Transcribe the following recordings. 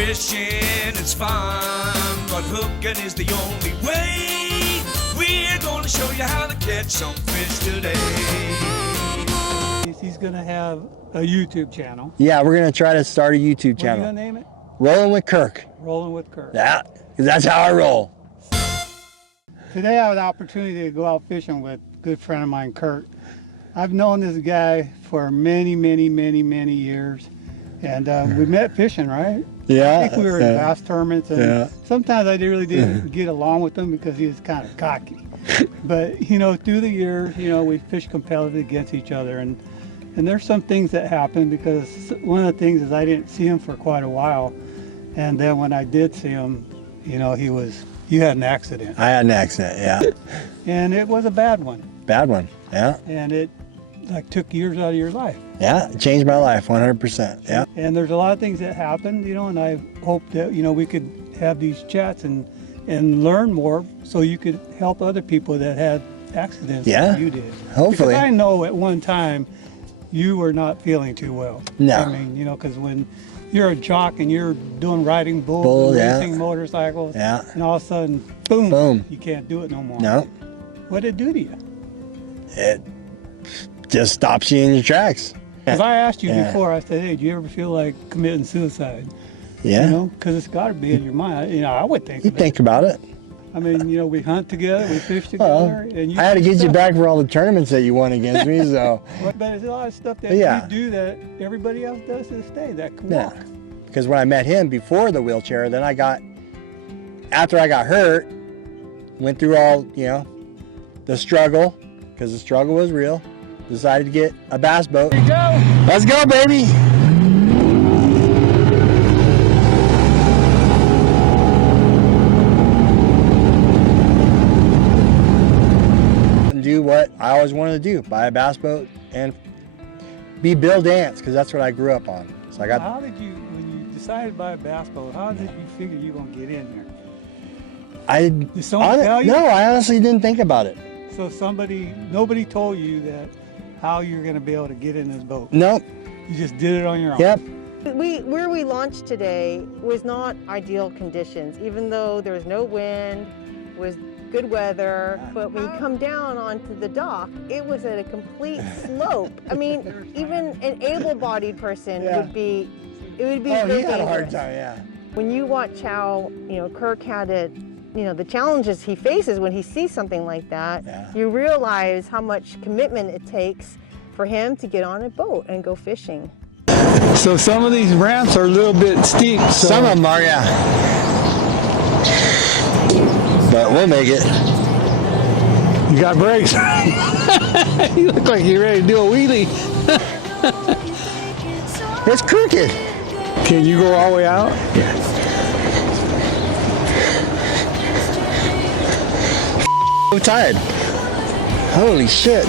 Fishing is fun, but hooking is the only way. We're gonna show you how to catch some fish today. He's gonna have a YouTube channel. Yeah, we're gonna try to start a YouTube channel. What are you gonna name it? Rolling with Kirk. Rolling with Kirk. Yeah, because that's how I roll. Today I had the opportunity to go out fishing with a good friend of mine, Kirk. I've known this guy for many years. And we met fishing, right? Yeah. I think we were in bass tournaments, and sometimes I really didn't get along with him because he was kind of cocky. But, you know, through the years, you know, we fished competitively against each other, and there's some things that happened because one of the things is I didn't see him for quite a while, and then when I did see him, you know, you had an accident. I had an accident, yeah. And it was a bad one. Bad one, yeah. And it like took years out of your life. Yeah, it changed my life 100%. Yeah. And there's a lot of things that happened, you know, and I hope that, you know, we could have these chats and learn more so you could help other people that had accidents like you did. Hopefully. Because I know at one time you were not feeling too well. No. I mean, you know, because when you're a jock and you're doing riding bulls and racing motorcycles, and all of a sudden, boom, you can't do it no more. No. What did it do to you? It just stops you in your tracks. Because I asked you before, I said, hey, do you ever feel like committing suicide? Yeah. You know, because it's got to be in your mind. You know, I would think. You think about it. I mean, you know, we hunt together, we fish together, and I had to get you back for all the tournaments that you won against me, so. But there's a lot of stuff that you do that everybody else does to this day that can walk. Because when I met him before the wheelchair, then after I got hurt, went through all, you know, the struggle, because the struggle was real. Decided to get a bass boat. Here you go. Let's go, baby. And do what I always wanted to do, buy a bass boat and be Bill Dance, because that's what I grew up on. So I got. How did you, when you decided to buy a bass boat, how did you figure you were going to get in here? Did someone tell you? No, I honestly didn't think about it. So nobody told you that how you're going to be able to get in this boat? Nope. You just did it on your own? Yep. Where we launched today was not ideal conditions, even though there was no wind, was good weather, but when you come down onto the dock, it was at a complete slope. I mean, even an able-bodied person would be, it would be he had a hard time, yeah. When you watch how, you know, Kirk had it, you know, the challenges he faces when he sees something like that, you realize how much commitment it takes for him to get on a boat and go fishing. So some of these ramps are a little bit steep. So. Some of them are, yeah. But we'll make it. You got brakes. You look like you're ready to do a wheelie. It's crooked. Can you go all the way out? Yeah. So tired. Holy shit.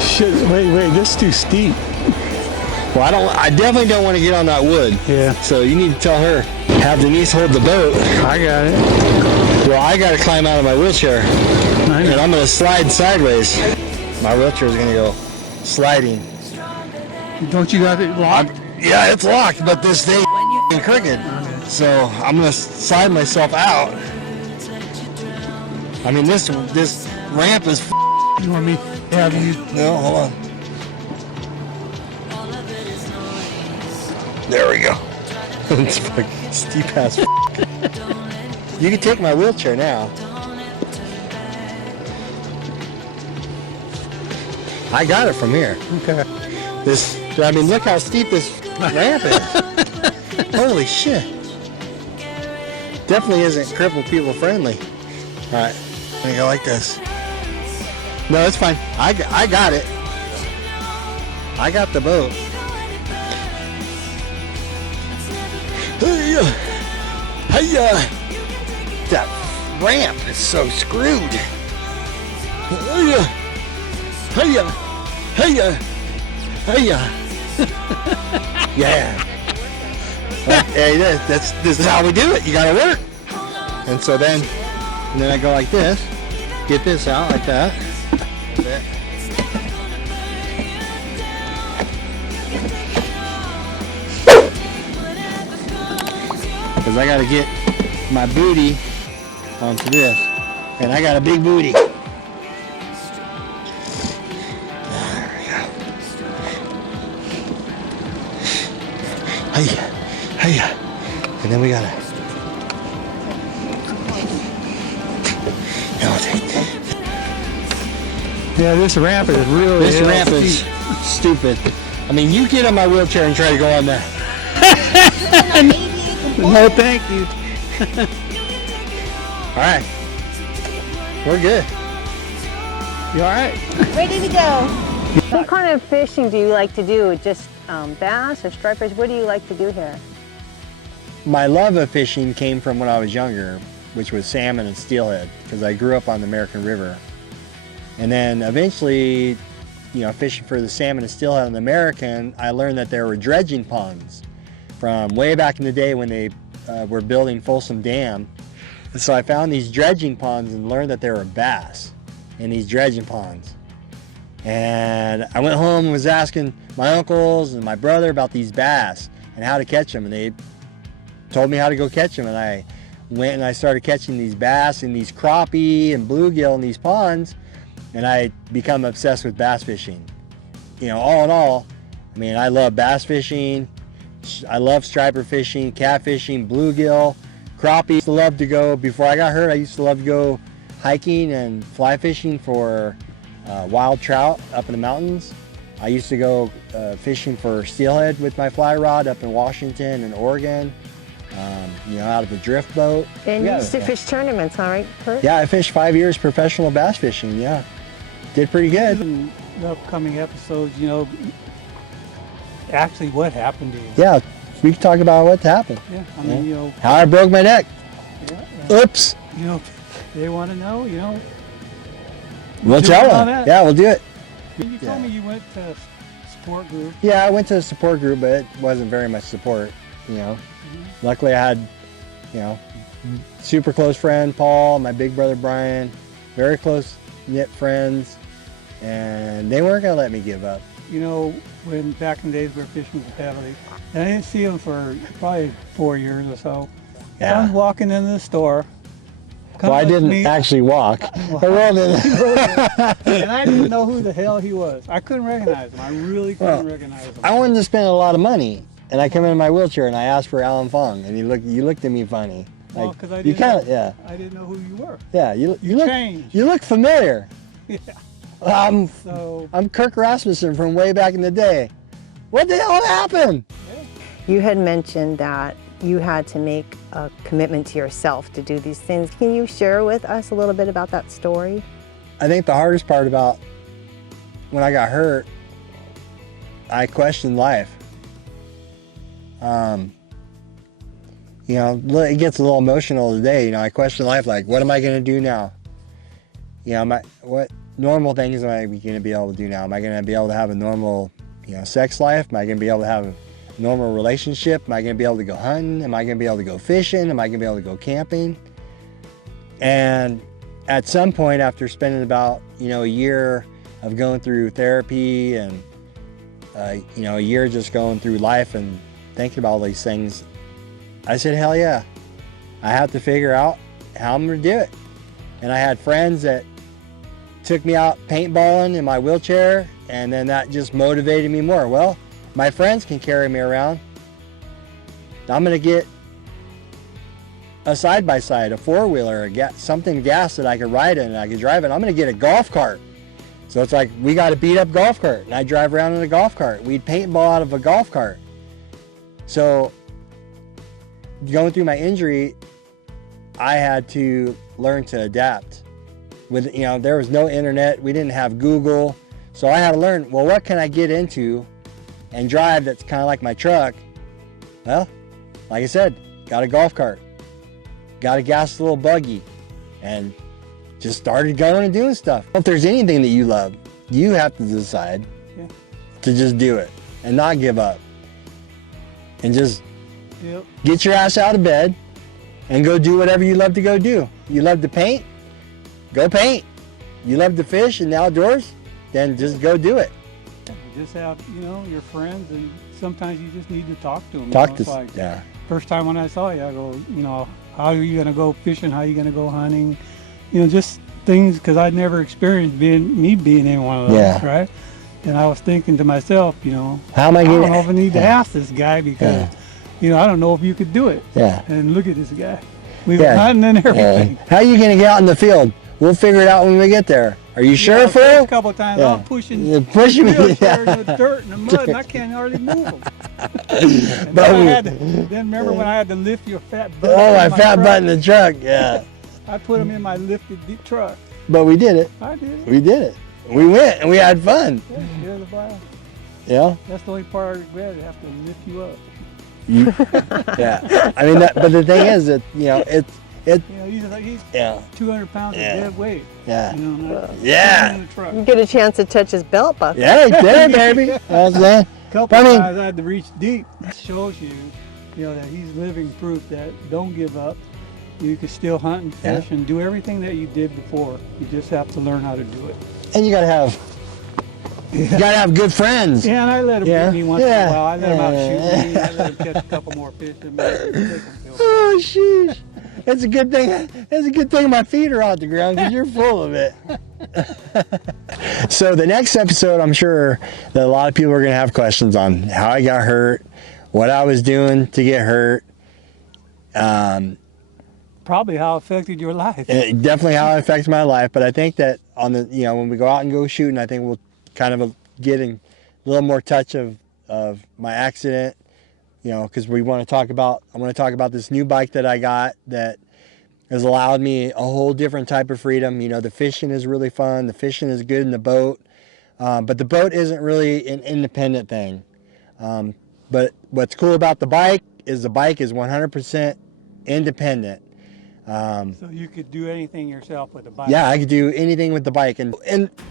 Shit, wait, this is too steep. Well, I definitely don't want to get on that wood. Yeah. So you need to tell her, have Denise hold the boat. I got it. Well, I got to climb out of my wheelchair. And I'm going to slide sideways. My wheelchair is going to go sliding. Don't you got it locked? Yeah, it's locked, but this thing is crooked. So I'm going to slide myself out. I mean, this ramp is. You want me to have you? No, hold on. There we go. It's fucking steep ass. You can take my wheelchair now. I got it from here. Okay. I mean, look how steep this ramp is. Holy shit. Definitely isn't crippled people friendly. All right. I'm gonna go like this. No, it's fine. I got it. I got the boat. Hey, that ramp is so screwed. Yeah. Hey, this is how we do it. You gotta work. And so then I go like this. Get this out like that. because I got to get my booty onto this. And I got a big booty. There we go. Hiya, hiya. And then we got to... Yeah, this ramp is really... This ramp is stupid. I mean, you get on my wheelchair and try to go on there. No, thank you. All right. We're good. You all right? Ready to go. What kind of fishing do you like to do? Just bass or stripers? What do you like to do here? My love of fishing came from when I was younger, which was salmon and steelhead, because I grew up on the American River. And then eventually, you know, fishing for the salmon and steelhead on the American, I learned that there were dredging ponds from way back in the day when they were building Folsom Dam. And so I found these dredging ponds and learned that there were bass in these dredging ponds. And I went home and was asking my uncles and my brother about these bass and how to catch them. And they told me how to go catch them. And I went and I started catching these bass and these crappie and bluegill in these ponds. And I become obsessed with bass fishing. You know, all in all, I mean, I love bass fishing. I love striper fishing, catfishing, bluegill, crappie. I used to love to go, before I got hurt, I used to love to go hiking and fly fishing for wild trout up in the mountains. I used to go fishing for steelhead with my fly rod up in Washington and Oregon, you know, out of a drift boat. And you used to fish tournaments, all right, Kirk? Yeah, I fished 5 years professional bass fishing, yeah. Did pretty good. In the upcoming episodes, you know, actually what happened to you. Yeah, we can talk about what happened. Yeah, I mean, you know. How I broke my neck. Yeah, Oops. you know, they want to know, you know. We'll tell them. Yeah, we'll do it. You told me you went to support group. Yeah, I went to a support group, but it wasn't very much support, you know. Mm-hmm. Luckily I had, you know, super close friend Paul, my big brother Brian, very close knit friends, and they weren't going to let me give up. You know, when back in the days we were fishing with Beverly, and I didn't see them for probably 4 years or so. Yeah. I was walking into the store. Well, I didn't actually walk. I rolled in. And I didn't know who the hell he was. I couldn't recognize him. I really couldn't recognize him. I wanted to spend a lot of money, and I come in my wheelchair and I asked for Alan Fong, and you looked at me funny. Well, like, because I I didn't know who you were. Yeah, you changed. You look familiar. Yeah. I'm Kirk Rasmussen from way back in the day. What the hell happened? You had mentioned that you had to make a commitment to yourself to do these things. Can you share with us a little bit about that story? I think the hardest part about when I got hurt, I questioned life. You know, it gets a little emotional today. You know, I question life, like, what am I going to do now? You know, what normal things am I going to be able to do now? Am I going to be able to have a normal, you know, sex life? Am I going to be able to have a normal relationship? Am I going to be able to go hunting? Am I going to be able to go fishing? Am I going to be able to go camping? And at some point, after spending about, you know, a year of going through therapy and, you know, a year just going through life and thinking about all these things, I said, hell yeah, I have to figure out how I'm going to do it. And I had friends that took me out paintballing in my wheelchair, and then that just motivated me more. Well, my friends can carry me around. I'm going to get a side-by-side, a four-wheeler, something gas that I could ride in and I could drive it. I'm going to get a golf cart. So it's like, we got a beat-up golf cart, and I drive around in a golf cart. We'd paintball out of a golf cart. So going through my injury, I had to learn to adapt. With, you know, there was no internet. We didn't have Google. So I had to learn, well, what can I get into and drive that's kind of like my truck? Well, like I said, got a golf cart, got a gas little buggy, and just started going and doing stuff. If there's anything that you love, you have to decide to just do it and not give up. And just get your ass out of bed and go do whatever you love to go do. You love to paint? Go paint. You love to fish in the outdoors? Then just go do it. You just have, you know, your friends, and sometimes you just need to talk to them. Talk you know, to, it's like, yeah. first time when I saw you, I go, you know, how are you gonna go fishing? How are you gonna go hunting? You know, just things, because I'd never experienced being in one of those, Yeah. right? And I was thinking to myself, you know, How am I I getting? don't know if I need to ask this guy because, you know, I don't know if you could do it. Yeah. And look at this guy. We were Yeah. hunting and everything. How are you gonna get out in the field? We'll figure it out when we get there. Are you sure, Yeah, fool? a couple of times Yeah. I'm pushing, You're pushing me, wheels yeah. there in the dirt and the mud, and I can't hardly move them. And But then remember when I had to lift your fat butt? Oh, in my fat truck? butt in the truck. Yeah. I put them in my lifted deep truck. But we did it. I did it. We did it. We went and we had fun. Yeah, it was a blast. Yeah. That's the only part I regret. I have to lift you up. Yeah. I mean, but the thing is that, you know, it. You know, he's Yeah. 200 pounds of dead weight. Yeah. You know, not Yeah. in the truck. You get a chance to touch his belt buckle. Yeah, he did, baby. You know what I'm saying? Couple I mean- times I had to reach deep. It shows you, you know, that he's living proof that don't give up. You can still hunt and fish and do everything that you did before. You just have to learn how to do it. And you gotta have good friends. Yeah, and I let him Yeah. beat me once in Yeah. a while. I let him out Yeah. shoot me. I let him catch a couple more fish than me. Make him feel Oh, sheesh. It's a good thing. It's a good thing my feet are off the ground because you're full of it. So the next episode, I'm sure that a lot of people are going to have questions on how I got hurt, what I was doing to get hurt. probably how it affected your life. Definitely how it affects my life. But I think that on the, you know, when we go out and go shooting, I think we'll kind of get a little more touch of my accident. You know, because I want to talk about this new bike that I got that has allowed me a whole different type of freedom. You know, the fishing is really fun. The fishing is good in the boat. But the boat isn't really an independent thing. But what's cool about the bike is 100% independent. So you could do anything yourself with the bike. Yeah, I could do anything with the bike. And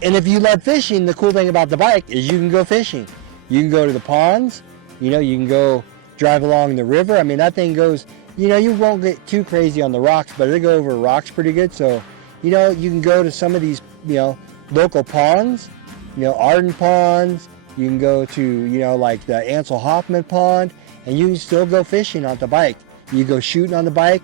if you love fishing, the cool thing about the bike is you can go fishing. You can go to the ponds. You know, you can go drive along the river. I mean, that thing goes, you know, you won't get too crazy on the rocks, but it'll go over rocks pretty good. So, you know, you can go to some of these, you know, local ponds, you know, Arden ponds. You can go to, you know, like the Ansel Hoffman pond, and you can still go fishing on the bike. You go shooting on the bike.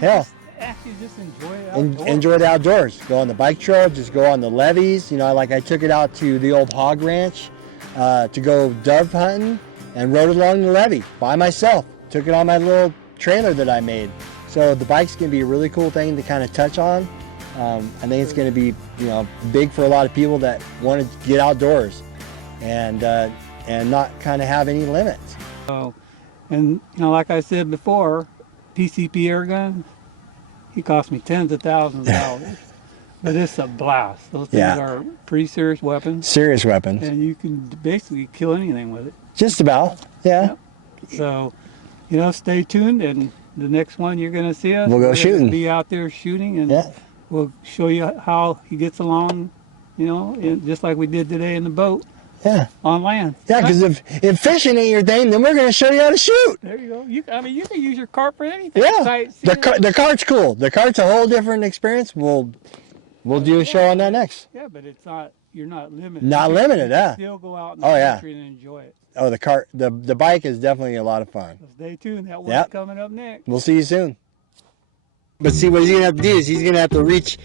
Hell, Actually, just enjoy it outdoors. enjoy the outdoors. Go on the bike trail, just go on the levees. You know, like I took it out to the old hog ranch to go dove hunting and rode along the levee by myself. Took it on my little trailer that I made. So the bike's gonna be a really cool thing to kind of touch on. I think it's gonna be, you know, big for a lot of people that want to get outdoors and not kind of have any limits. So, and you know, like I said before, PCP air gun, he cost me tens of thousands of dollars. But it's a blast. Those things are pretty serious weapons. Serious weapons. And you can basically kill anything with it. Just about, yeah. So, you know, stay tuned, and the next one you're going to see us. We'll go we're shooting. gonna be out there shooting, and we'll show you how he gets along, you know, just like we did today in the boat. Yeah. On land. Yeah, because if fishing ain't your thing, then we're going to show you how to shoot. There you go. I mean, you can use your cart for anything. Yeah. The cart's cool. The cart's a whole different experience. We'll do a show on that next. Yeah, but it's not. You're not limited. Not limited, yeah. Still go out in the country and enjoy it. Oh, the bike is definitely a lot of fun. So stay tuned. That one's coming up next. We'll see you soon. But see, what he's gonna have to do is he's gonna have to reach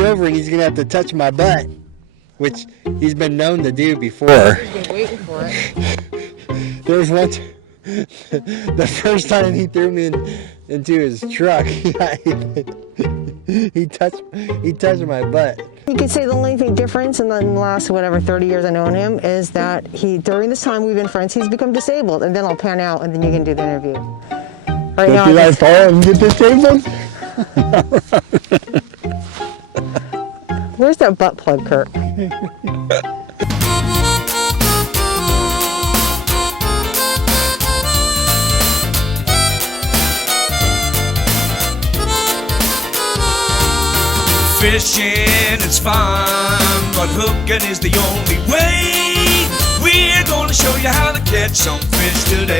over and he's gonna have to touch my butt, which he's been known to do before. He's been waiting for it. There was one. The first time he threw me into his truck, he touched my butt. You could say the only difference in the last, 30 years I've known him is that during this time we've been friends, he's become disabled. And then I'll pan out and then you can do the interview. Right now, Did I fall and get disabled? Where's that butt plug, Kirk? Fishing is fun, but hooking is the only way. We're gonna show you how to catch some fish today.